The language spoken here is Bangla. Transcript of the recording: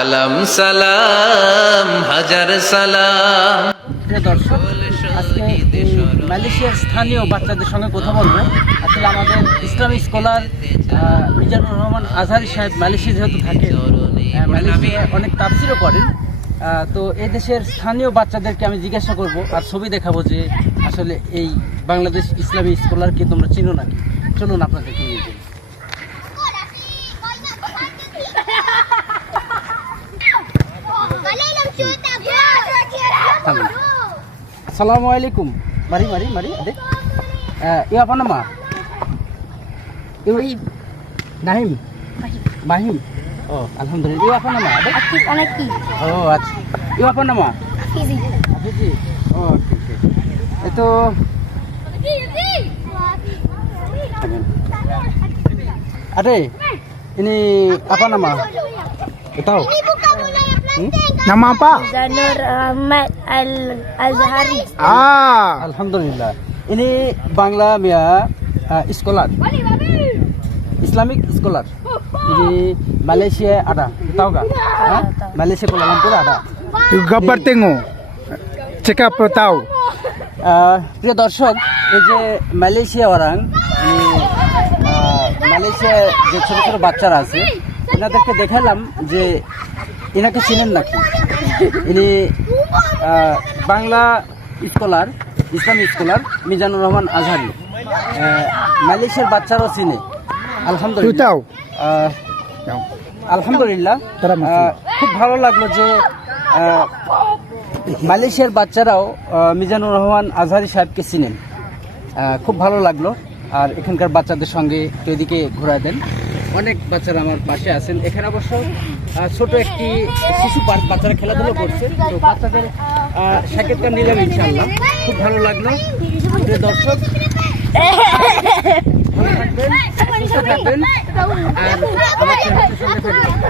সালাম সালাম হাজার সালাম। প্রিয় দর্শক, আজকে মালয়েশিয়ার স্থানীয় বাচ্চাদের সঙ্গে কথা বলবো। আসলে আমাদের ইসলামী স্কলার মিজানুর রহমান আজহারি সাহেব মালয়েশিয়া যেহেতু থাকে, মালয়েশিয়ায় অনেক তাফসিরও করেন। তো এই দেশের স্থানীয় বাচ্চাদেরকে আমি জিজ্ঞাসা করব আর ছবি দেখাবো যে আসলে এই বাংলাদেশ ইসলামী স্কলারকে তোমরা চিনো নাকি। চলুন আপনাদেরকে নিয়ে যাই। Assalamualaikum. Mari. Adik. Iya apa nama? Ibu Nahim. Mahim. Oh, alhamdulillah. Iya apa nama? Adik? Akif Anaki. Oh, iya apa nama? Fizi. Fizi. Oh, oke. Itu Adik, ini apa nama? Tahu? Nama apa? Zanur Ahmad Al-Azhari. Alhamdulillah. Ini Bangla Mia Scholar. Islamic Scholar. Ini Malaysia ada. Tahu enggak? Malaysia Kuala Lumpur ada. Gambar tengok. Cakap tahu. প্রিয় দর্শক, এই যে মালয়েশিয়া ওরাং, মালয়েশিয়ায় যে ছোট ছোট বাচ্চারা আছে এনাদেরকে দেখালাম যে এনাকে চিনেন নাকি। ইনি বাংলা স্কলার, ইসলামী স্কলার মিজানুর রহমান আজহারি। মালয়েশিয়ার বাচ্চারাও চিনে। আলহামদুলিল্লাহ। আলহামদুলিল্লাহ, খুব ভালো লাগলো যে মালয়েশিয়ার বাচ্চারাও মিজানুর রহমান আজহারি সাহেবকে চিনেন। খুব ভালো লাগলো। আর এখানকার বাচ্চাদের সঙ্গে একটু এদিকে ঘোরা দেন। অনেক বাচ্চারা আমার পাশে আছেন। এখানে অবশ্য ছোট একটি শিশু পার্ক, বাচ্চারা খেলাধুলো করছে। তো বাচ্চাদের সাক্ষাৎকার নিলাম ইনশাআল্লাহ। খুব ভালো লাগলো। প্রিয় দর্শক, ভালো থাকবেন, সুস্থ থাকবেন আর আমার চ্যানেলটির সঙ্গে থাকবেন।